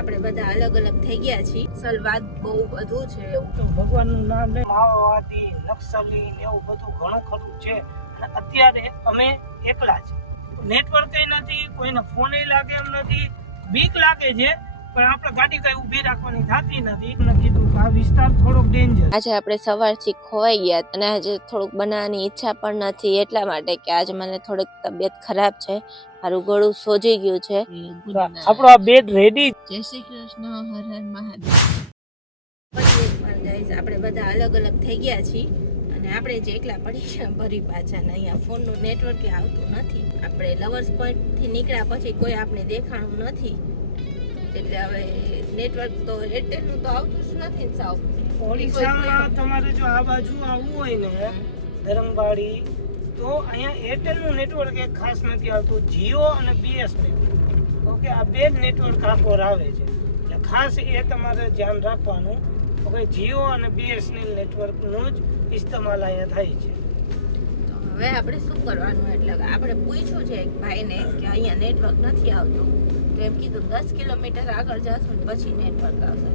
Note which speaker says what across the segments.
Speaker 1: આપણે બધા અલગ અલગ થઈ ગયા છીએ. સલવાદ બહુ બધું છે એવું.
Speaker 2: ભગવાનનું નામ લે માઓવાદી નક્સલી ને એવું બધું ઘણું ખરું છે. અને અત્યારે અમે એકલા છે નેટવર્ક નથી, કોઈને ફોન લાગે એમ નથી. બીક લાગે છે. પણ આપણે ગાડી કઈ ઊભી રાખવાની થતી નથી. મેં કીધું કે આ વિસ્તાર થોડોક ડેન્જર
Speaker 1: આજે આપણે સવારથી ખોવાઈ ગયા અને આજે થોડુંક બનાવવાની ઈચ્છા પણ નથી એટલા માટે કે આજે મને થોડીક તબિયત ખરાબ છે મારું ગળું સોજી ગયું છે.
Speaker 2: આપણો આ બેડ રેડી
Speaker 1: જય શ્રી કૃષ્ણ હર હર મહાદેવ. આપણે બધા અલગ અલગ થઈ ગયા છીએ અને આપણે જે એકલા પડી ગયા ભરી પાછા ને અહીંયા ફોનનું નેટવર્ક આવતું નથી. આપણે લવર્સ પોઈન્ટથી નીકળ્યા પછી કોઈ આપણે દેખાણું નથી. એટલે હવે નેટવર્ક તો એરટેલનું તો આવતું જ નથી ને સાવ.
Speaker 2: ઓડિશામાં તમારે જો આ બાજુ આવવું હોય ને ધરમવાડી તો અહીંયા એરટેલનું નેટવર્ક એક ખાસ નથી આવતું જીઓ અને બીએસએનએલ ઓકે આ બે જ નેટવર્ક આખોર આવે છે. એટલે ખાસ એ તમારે ધ્યાન રાખવાનું કે જીઓ અને બીએસએનએલ નેટવર્કનું જ ઇસ્તેમાલ અહીંયા થાય છે.
Speaker 1: તો હવે આપણે શું કરવાનું? એટલે આપણે પૂછ્યું છે એક ભાઈને કે અહીંયા નેટવર્ક નથી આવતું. તો એમ કીધું દસ કિલોમીટર આગળ જશું ને પછી નેટવર્ક આવશે.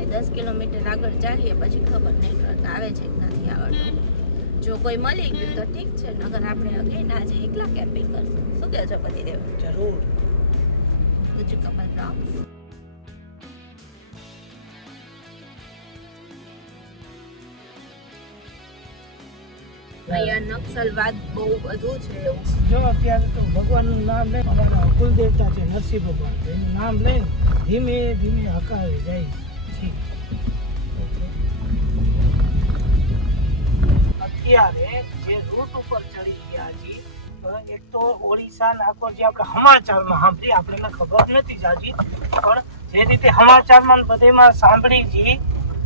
Speaker 1: એટલે દસ કિલોમીટર આગળ ચાલીએ પછી ખબર નેટવર્ક આવે છે કે નથી આવડતું. જો કોઈ મળી ગયું તો ઠીક છે નગર આપણે અગેન આજે એકલા કેમ્પિંગ કરશું. શું કહો છો પતિદેવ?
Speaker 2: જરૂર.
Speaker 1: ગુજુ કપલ બ્લોગ્સ અહીંયા નક્સલવાદ બહુ બધું છે
Speaker 2: જો અત્યારે તો ભગવાનનું નામ લે અમારા કુલદેવતા છે, નરસિંહ ભગવાન. એનું નામ લઈને ધીમે ધીમે હકાવે જાય અત્યારે જે રૂટ ઉપર ચડી ગયા છીએ એક તો ઓડિશા નાગોર જે આપણે સમાચારમાં સાંભળી, આપણને ખબર નથી જાજી, પણ જે રીતે સમાચારમાં બધેમાં સાંભળી છીએ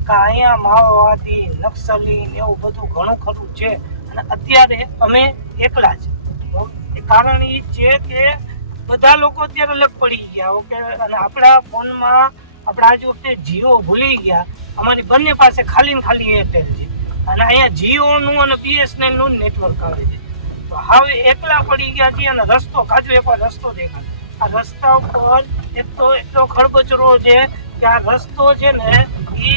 Speaker 2: કે અહીંયા માઓવાદી, નક્સલી ને એવું બધું ઘણું ખરું છે. અને અત્યારે અમે એકલા છે કારણ એ છે કે બધા લોકો અત્યારે અલગ પડી ગયા, ઓકે? અને આપણા ફોનમાં આપણે આજ વખતે જીઓ ભૂલી ગયા. અમારી બંને પાસે ખાલી ને ખાલી એરટેલ છે. અને અહીંયા જીઓનું અને બીએસએનએલનું નેટવર્ક આવે છે. તો હવે એકલા પડી ગયા છીએ અને રસ્તો કાચો એક વાર રસ્તો દેખાય. આ રસ્તા ઉપર એક તો એટલો ખડબચરો છે કે આ રસ્તો છે ને એ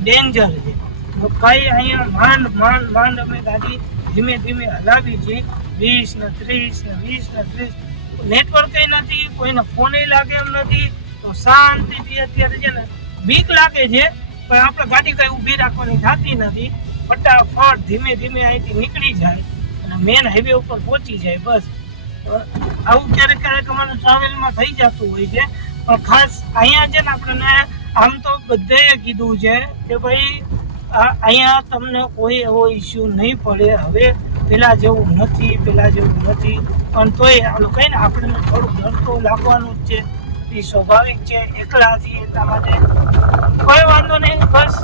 Speaker 2: ડેન્જર છે. તો કઈ અહીંયા માંડ માંડ માંડ અમે ગાડી ધીમે ધીમે હલાવી છે. વીસ ને ત્રીસ ને વીસ ને ત્રીસ. નેટવર્ક નથી, કોઈને ફોન લાગે એમ નથી. તો શાંતિથી અત્યારે છે ને બીક લાગે છે, પણ આપણે ગાડી કઈ ઊભી રાખવાની થતી નથી. ફટાફટ ધીમે ધીમે અહીંથી નીકળી જાય અને મેન હાઈવે ઉપર પહોંચી જાય બસ. આવું ક્યારેક ક્યારેક અમારું ટ્રાવેલમાં થઈ જતું હોય છે. પણ ખાસ અહીંયા છે ને આપણને આમ તો બધાએ કીધું છે કે ભાઈ અહીંયા તમને કોઈ એવો ઇસ્યુ નહીં પડે. હવે પેલા જેવું નથી, પેલા જેવું નથી. પણ તોય આમ કહીને આપણને થોડું ડર તો લાગવાનું જ છે. એ સ્વાભાવિક છે, એકલા છીએ એટલા માટે. કોઈ વાંધો નહીં, બસ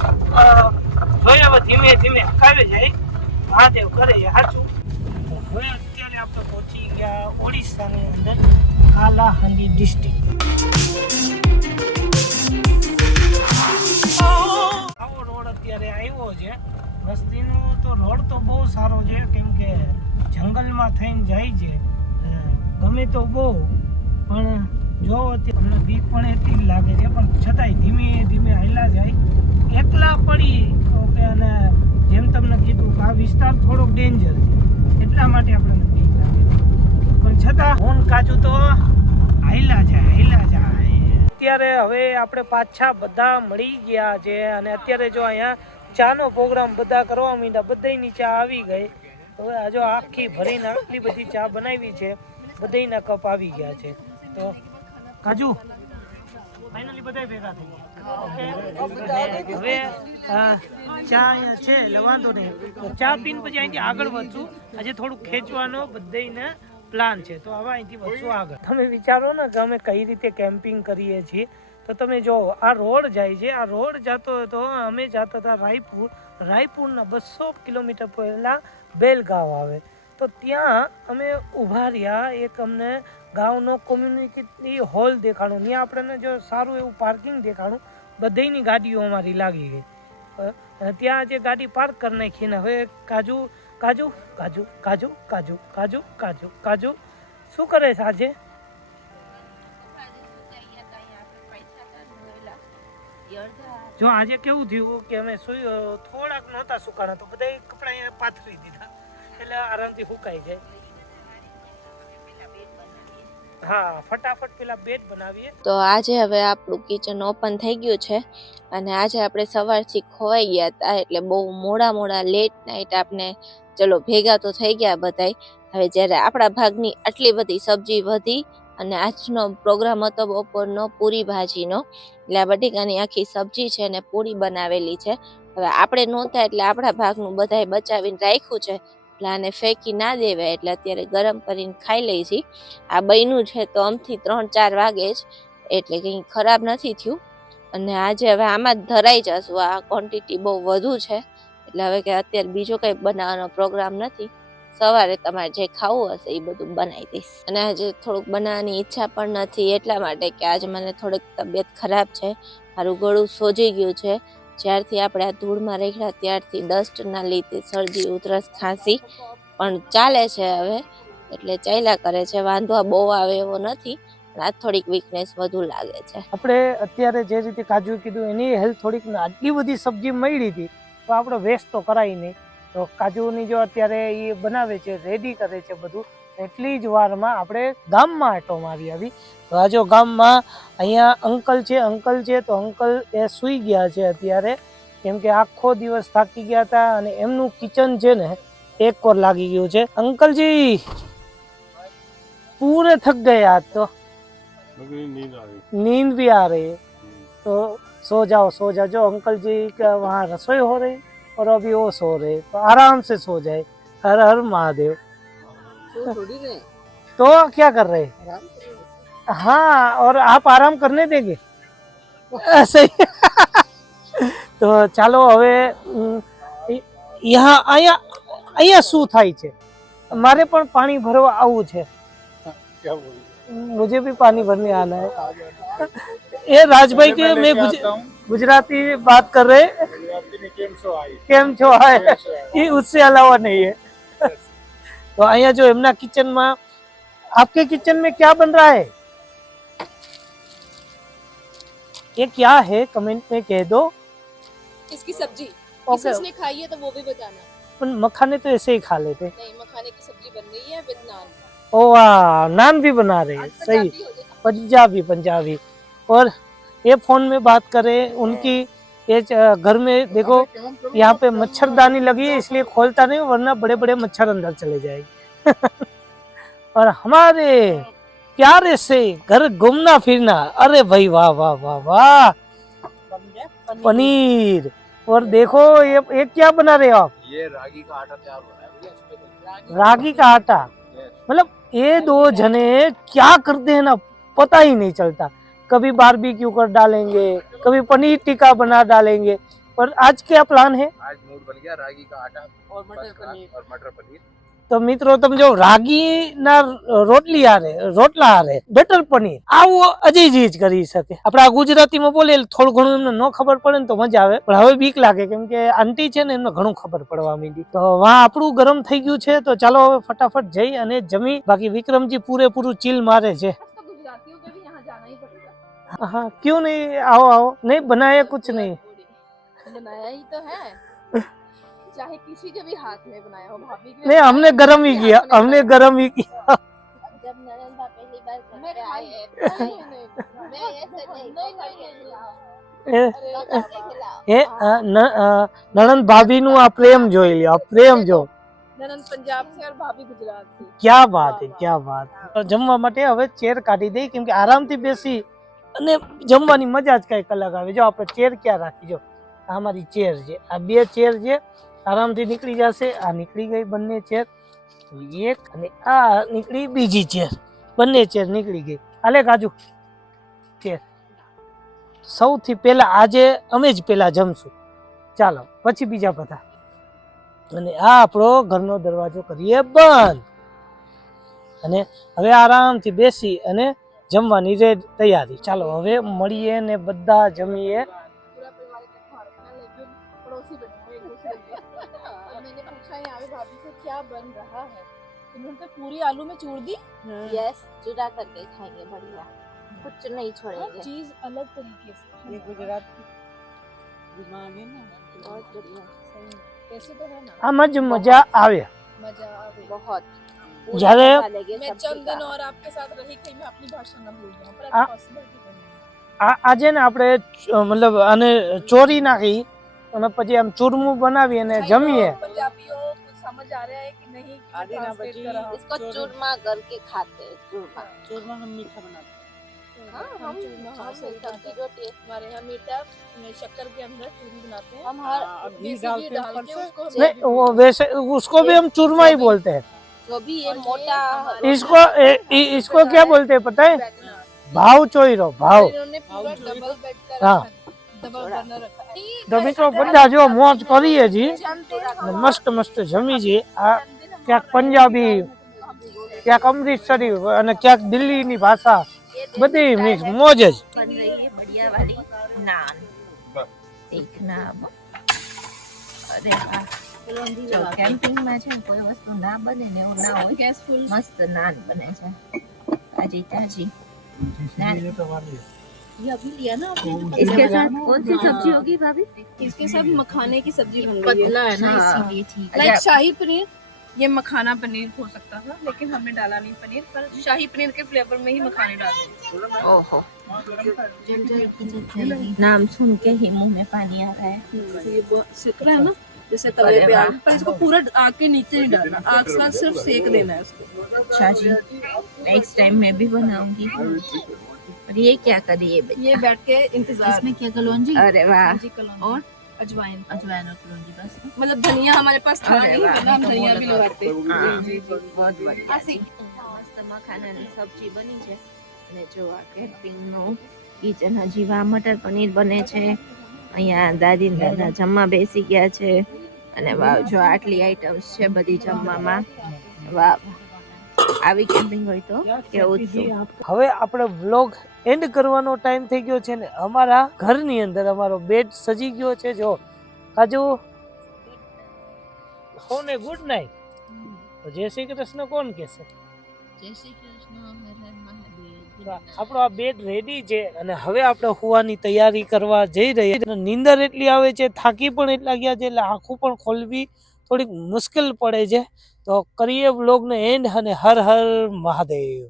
Speaker 2: જોઈએ હવે ધીમે ધીમે હકાવે જાય. મહાદેવ કરે સાચું હવે અત્યારે આપણે પહોંચી ગયા ઓડિશાની અંદર, કાલાહાંડી ડિસ્ટ્રિક્ટ આવો અત્યારે આવ્યો છે. વસ્તીનો તો રોડ તો બહુ સારો છે, કેમ કે જંગલમાં થઈને જાય છે. ગમે તો બહુ, પણ જો અમને બીક પણ એટલી જ લાગે છે, પણ છતાંય ધીમે ધીમે હાલ્યા જાય. એકલા પડી, ઓકે, અને જેમ તમને કીધું કે આ વિસ્તાર થોડોક ડેન્જર છે. એટલા માટે આપણને બીક લાગે પણ છતાં ફોન કાચું તો હાલ્યા જાય હાલ્યા જાય અત્યારે હવે આપણે પાછા બધા મળી ગયા છે અને અત્યારે જો અહીંયા ચાનો પ્રોગ્રામ બધા કરવા માંડ્યા બધાની ચા આવી ગઈ. હવે આ આખી ભરીને આટલી બધી ચા બનાવી છે બધાના કપ આવી ગયા છે. તો કાજુ ફાઇનલી બધા ભેગા થઈ ચા છે ચા પીને પછી અહીંથી આગળ વધશું. આજે થોડું ખેંચવાનો બધાયને પ્લાન છે. તો હવે અહીંથી વધશું આગળ. તમે વિચારો ને કે અમે કઈ રીતે કેમ્પિંગ કરીએ છીએ. તો તમે જો આ રોડ જાય છે. આ રોડ જતો હતો અમે જતા હતા રાયપુર. રાયપુરના બસો કિલોમીટર પહેલાં બેલગાંવ આવે. તો ત્યાં અમે ઊભા રહ્યા. એક અમને ગામનો કોમ્યુનિટી હોલ દેખાડો ત્યાં આપણને જો સારું એવું પાર્કિંગ દેખાણું બધીની ગાડીઓ અમારી લાગી ગઈ. ત્યાં જે ગાડી પાર્ક કરી નાખીને હવે કાજુ કાજુ કાજુ કાજુ કાજુ કાજુ કાજુ કાજુ. શું કરે છે આજે? જો આજે કેવું થયું કે અમે સુઈ થોડાક નહોતા સુકાણા તો બધા કપડા અહીંયા પાથરી દીધા. એટલે આરામથી સુકાઈ જાય. હા, ફટાફટ પેલા બેડ બનાવીએ.
Speaker 1: તો આજે હવે આપણું કિચન ઓપન થઈ ગયું છે અને આજે આપણે સવારથી ખોવાઈ ગયા હતા એટલે બહુ મોડા મોડા લેટ નાઇટ આપણે ચલો, ભેગા તો થઈ ગયા બધાય. હવે જ્યારે આપણા ભાગની આટલી બધી સબ્જી વધી અને આજનો પ્રોગ્રામ હતો બપોરનો, પૂરી ભાજીનો, એટલે આ બટેકાની આખી સબ્જી છે અને પૂરી બનાવેલી છે. હવે આપણે નહોતા એટલે આપણા ભાગનું બધાય બચાવીને રાખ્યું છે. એટલે આને ફેંકી ના દેવાય, એટલે અત્યારે ગરમ કરીને ખાઈ લઈ છીએ આ બન્યું છે તો આમથી ત્રણ ચાર વાગે જ, એટલે કંઈ ખરાબ નથી થયું. અને આજે હવે આમાં જ ધરાઈ જશું, આ ક્વોન્ટિટી બહુ વધુ છે. એટલે હવે કે અત્યારે બીજો કંઈ બનાવવાનો પ્રોગ્રામ નથી. સવારે તમારે જે ખાવું હશે એ બધું બનાવી દઈશ. અને આજે થોડુંક બનાવવાની ઈચ્છા પણ નથી એટલા માટે કે આજે મને થોડીક તબિયત ખરાબ છે. મારું ગળું સોજી ગયું છે. જ્યારથી આપણે આ ધૂળમાં રેખડા ત્યારથી ડસ્ટના લીધે શરદી, ઉધરસ, ખાંસી પણ ચાલે છે હવે. એટલે ચાલ્યા કરે છે. વાંધો બહુ આવે એવો નથી. આ થોડીક વીકનેસ વધુ લાગે છે.
Speaker 2: આપણે અત્યારે જે રીતે કાજુ કીધું, એની હેલ્થ થોડીક આટલી બધી સબ્જી મળી હતી તો આપણે વેસ્ટ તો કરાય નહીં. તો કાજુની જો અત્યારે એ બનાવે છે રેડી કરે છે બધું એટલી જ વારમાં આપણે ગામમાં આટો મારી આવી. તો આ જો ગામમાં અહીંયા અંકલ છે અંકલ છે તો અંકલ એ સૂઈ ગયા છે અત્યારે. કેમ કે આખો દિવસ થાકી ગયા હતા અને એમનું કિચન છે ને એક કોર લાગી ગયું છે. અંકલજી પૂરે થક ગયા તો. નીંદ બી આ રહી. તો सो जाओ सो जाओ जो अंकल जी का वहाँ रसोई हो रही और अभी वो सो रहे तो आराम से सो जाए हर हर महादेव तो क्या कर रहे हाँ और आप आराम करने देंगे ऐसे ही તો ચાલો હવે ઉમ, यहाँ અહીંયા અહીંયા શું થાય છે મારે પણ પાણી ભરવા આવવું છે
Speaker 3: क्या बोल
Speaker 2: मुझे भी पानी भरने आना है ये राजभाई के मैं गुज- गुजराती बात कर रहे
Speaker 3: केम शो आई
Speaker 2: કેમ છો હાય ये उससे अलावा नहीं है तो અહીંયા જો એમના કિચનમાં आपके किचन में क्या बन रहा है ये क्या है कमेंट में कह दो
Speaker 4: इसकी सब्जी
Speaker 2: ओके
Speaker 4: किसने खाई है तो वो भी बताना
Speaker 2: पण मखाने तो ऐसे ही खा लेते
Speaker 4: नहीं मखाने की सब्जी बन रही है विद नान
Speaker 2: ओ वाह नान भी बना रहे हैं सही
Speaker 4: पंजाबी हो जैसा।
Speaker 2: पंजाबी पंजाबी और ये फ़ोन में बात करें उनकी ये घर में देखो यहाँ पे मच्छरदानी लगी है इसलिए खोलता नहीं वरना बड़े बड़े मच्छर अंदर चले जाएँगे। और हमारे प्यारे से घर घूमना फिरना अरे भाई वाह वाह वाह वाह। पनीर और देखो ये ये क्या बना रहे हो आप?
Speaker 3: ये रागी का आटा तैयार हो रहा है तो-
Speaker 2: रागी का आटा? मतलब ये दो जने क्या करते हैं ना पता ही नहीं चलता। कभी बारबेक्यू कर डालेंगे कभी पनीर टिक्का बना डालेंगे पर आज क्या प्लान है
Speaker 3: आज मूड बन गया रागी का आटा
Speaker 4: और मटर
Speaker 3: first class
Speaker 4: पनीर
Speaker 3: और मटर पनीर
Speaker 2: તો મિત્રો તમે જો રાગીના રોટલી હારે રોટલા હારે બટર પનીર આવું અજયજી જ કરી શકે આપણે આ ગુજરાતીમાં બોલે એટલે થોડું ઘણું એમને ન ખબર પડે ને તો મજા આવે પણ હવે બીક લાગે કેમ કે આંટી છે ને એમને ઘણું ખબર પડવા માંડી તો વાં આપણું ગરમ થઈ ગયું છે તો ચાલો હવે ફટાફટ જઈ અને જમી બાકી વિક્રમજી પૂરેપૂરું ચીલ મારે છે
Speaker 4: जाना ही पड़ेगा
Speaker 2: हाँ क्यों नहीं आओ आओ नहीं बनाया कुछ नहीं
Speaker 4: बनाया ही तो है चाहे किसी के भी हाथ में बनाया हो भाभी के
Speaker 2: नहीं हमने गरम ही किया हमने गरम ही किया
Speaker 1: जब नरेंद्र पहली बार घर
Speaker 4: मैं
Speaker 1: पे
Speaker 4: खाई
Speaker 1: आए
Speaker 4: नहीं, नहीं,
Speaker 1: मैं ऐसे नहीं
Speaker 4: नहीं, नहीं, नहीं,
Speaker 2: એ
Speaker 4: अरे,
Speaker 1: बना के खिलाओ
Speaker 2: એ અ, ન- અ, નણંદ ભાભીનું આ પ્રેમ જોઈ લ્યો આ પ્રેમ જો
Speaker 4: નનંદ પંજાબ છે અને ભાભી ગુજરાતથી
Speaker 2: ક્યાં વાત હે ક્યાં વાત. જમવા માટે હવે ચેર કાઢી દઈ કેમ કે આરામથી બેસી અને જમવાની મજા જ કંઈક અલગ આવે. જો આપણે ચેર ક્યાં રાખી? જો આ મારી ચેર છે. આ બે ચેર છે. આરામથી નીકળી જશે. આ નીકળી ગઈ બંને ચેર. એક અને આ નીકળી બીજી ચેર. બંને ચેર નીકળી ગઈ. આલે કાજુ. ચેર. સૌથી પહેલાં આજે અમે જ પહેલાં જમશું. ચાલો પછી બીજા બધા. અને આ આપણો ઘરનો દરવાજો કરીએ બંધ અને હવે આરામથી બેસી અને જમવાની રે તૈયારી ચાલો હવે મળીએ ને બધા જમીએ
Speaker 4: पूरा परिवार इकट्ठा रखा लेकिन पड़ोसी बने हुए एक दूसरे के और मैंने पूछा यहाँ पे भाभी से क्या बन रहा है इन्होंने तो पूरी आलू में चूर दी
Speaker 1: यस चूड़ा करके खाएंगे बढ़िया कुछ नहीं छोड़ेंगे
Speaker 4: चीज अलग तरीके से
Speaker 5: ये गुजरात की दिमाग है ना
Speaker 1: बहुत बढ़िया
Speaker 4: सही में। कैसे तो है ना
Speaker 2: આમ જ મજા આવે
Speaker 4: मजा आवे
Speaker 1: बहुत
Speaker 2: જ્યારે-
Speaker 1: डालेंगे
Speaker 4: मैं
Speaker 1: सब्जी
Speaker 4: चंद दिन
Speaker 1: का।
Speaker 4: और आपके साथ रही कहीं मैं अपनी भाषा न भूल जाऊं पर
Speaker 2: आ-
Speaker 4: ऐसा पॉसिबल भी नहीं
Speaker 2: આ આજે ને આપણે ચ- મતલબ આને ચોરી નાખી અને પછી આમ ચૂરમું બનાવી અને
Speaker 4: भाई
Speaker 2: જમીએ
Speaker 4: लोग पंजाबियों को समझ आ रहा है कि नहीं कि
Speaker 5: आदि ना
Speaker 4: translate
Speaker 5: बची।
Speaker 4: कर रहा हूं।
Speaker 1: इसको
Speaker 5: चोरी-
Speaker 1: चूरमा करके खाते हैं चूरमा
Speaker 5: चूरमा हम मीठा बनाते
Speaker 1: हाँ हम
Speaker 4: चूरमा, हाँ,
Speaker 1: हम
Speaker 4: सही बात
Speaker 1: सब्जी
Speaker 4: है।
Speaker 1: रोटी
Speaker 4: हमारे यहाँ मीठा में शक्कर के अंदर चूरी बनाते हैं
Speaker 1: हम हर
Speaker 5: हैं अब घी
Speaker 4: देसी
Speaker 5: डालते हैं
Speaker 4: डाल
Speaker 5: ऊपर
Speaker 4: के
Speaker 5: से
Speaker 4: उसको
Speaker 1: जे-
Speaker 2: नहीं वो वैसे उसको भी हम चूरमा ही बोलते हैं
Speaker 1: जो भी ये
Speaker 4: और ये
Speaker 1: मोटा
Speaker 4: हमारे-
Speaker 2: इसको ए, इ- इसको क्या बोलते हैं पता है
Speaker 4: बैगना।
Speaker 2: ભાવ ચોઈરો ભાવ
Speaker 4: इन्होंने पूरा
Speaker 5: भाव
Speaker 4: डबल बेड का
Speaker 2: हाँ।
Speaker 4: रखा डबल बर्नर रखा है
Speaker 2: તો મિત્રો બધા જો મોજ કરીએ છીએ અને મસ્ત મસ્ત જમી છીએ આ ક્યાંક પંજાબી ક્યાંક અમૃતસરી અને ક્યાંક દિલ્હીની ભાષા બધી મિક્સ મોજ જ
Speaker 1: बन रही है बढ़िया वाली नान एक नाम अरे वाह જો કેમ્પિંગમાં છે ને કોઈ વસ્તુ ના બને ને એવું ના હોય
Speaker 4: गैस फुल
Speaker 1: મસ્ત નાન બને છે તાજી તાજી नान
Speaker 4: ये अभी लिया ना आपने
Speaker 1: इसके साथ कौन सी सब्जी होगी भाभी
Speaker 4: इसके साथ मखाने की सब्जी बन रही है
Speaker 1: है ना
Speaker 4: हाँ।
Speaker 1: इसीलिए ठीक
Speaker 4: लाइक शाही पनीर ये मखाना पनीर हो सकता था लेकिन हमने डाला नहीं पनीर पर शाही पनीर के फ्लेवर में ही मखाने डाले
Speaker 1: ओहो। नाम सुन के ही मुँह में पानी आ रहा है।
Speaker 4: ये सिक रहा है ना जैसे तवे पे आग पर इसको पूरा आग के नीचे नहीं डालना आग के साथ सिर्फ़ सेक देना है उसको।
Speaker 1: अच्छा जी नेक्स्ट टाइम मैं भी बनाऊँगी। और ये क्या करिए ये
Speaker 4: ये बैठ के इंतज़ार।
Speaker 5: इसमें क्या कलौंजी?
Speaker 1: अरे वाह।
Speaker 4: जी कलौंजी।
Speaker 1: और?
Speaker 4: अजवाइन
Speaker 5: अजवाइन और कलौंजी बस
Speaker 4: मतलब धनिया हमारे पास था
Speaker 1: अरे
Speaker 4: नहीं
Speaker 1: वाह,
Speaker 4: वरना हम
Speaker 1: मैं तो
Speaker 4: धनिया
Speaker 1: बोल
Speaker 4: भी
Speaker 1: रहा
Speaker 4: लगाते
Speaker 1: हाँ,
Speaker 4: जी, जी, जी।
Speaker 1: बहुत बढ़िया
Speaker 4: ऐसे ही।
Speaker 1: મસ્ત મખાનાની સબ્જી બની છે અને જો આ કેમ્પિંગનું કિચન હજી વા મટર પનીર બને છે અહીંયા દાદી ને દાદા જમવા બેસી ગયા છે અને વાવ જો આટલી આઈટમ્સ છે બધી જમવામાં વાહ આવી કેમ્પિંગ હોય તો કેવું જ શું
Speaker 2: હવે આપણે વ્લોગ એન્ડ કરવાનો ટાઈમ થઈ ગયો છે ને અમારા ઘરની અંદર અમારો બેડ સજી ગયો છે. જો કાજુ સૌને ગુડ નાઇટ તો જય શ્રી કૃષ્ણ કોણ કહેશે?
Speaker 1: જય શ્રી કૃષ્ણ
Speaker 2: આપણો આ બેડ રેડી છે અને હવે આપણે હોવાની તૈયારી કરવા જઈ રહી છીએ. નીંદર એટલી આવે છે થાકી પણ એટલા ગયા છે એટલે આંખો પણ ખોલવી થોડીક મુશ્કેલ પડે છે. તો કરીએ બ્લોગને એન્ડ અને હર હર મહાદેવ.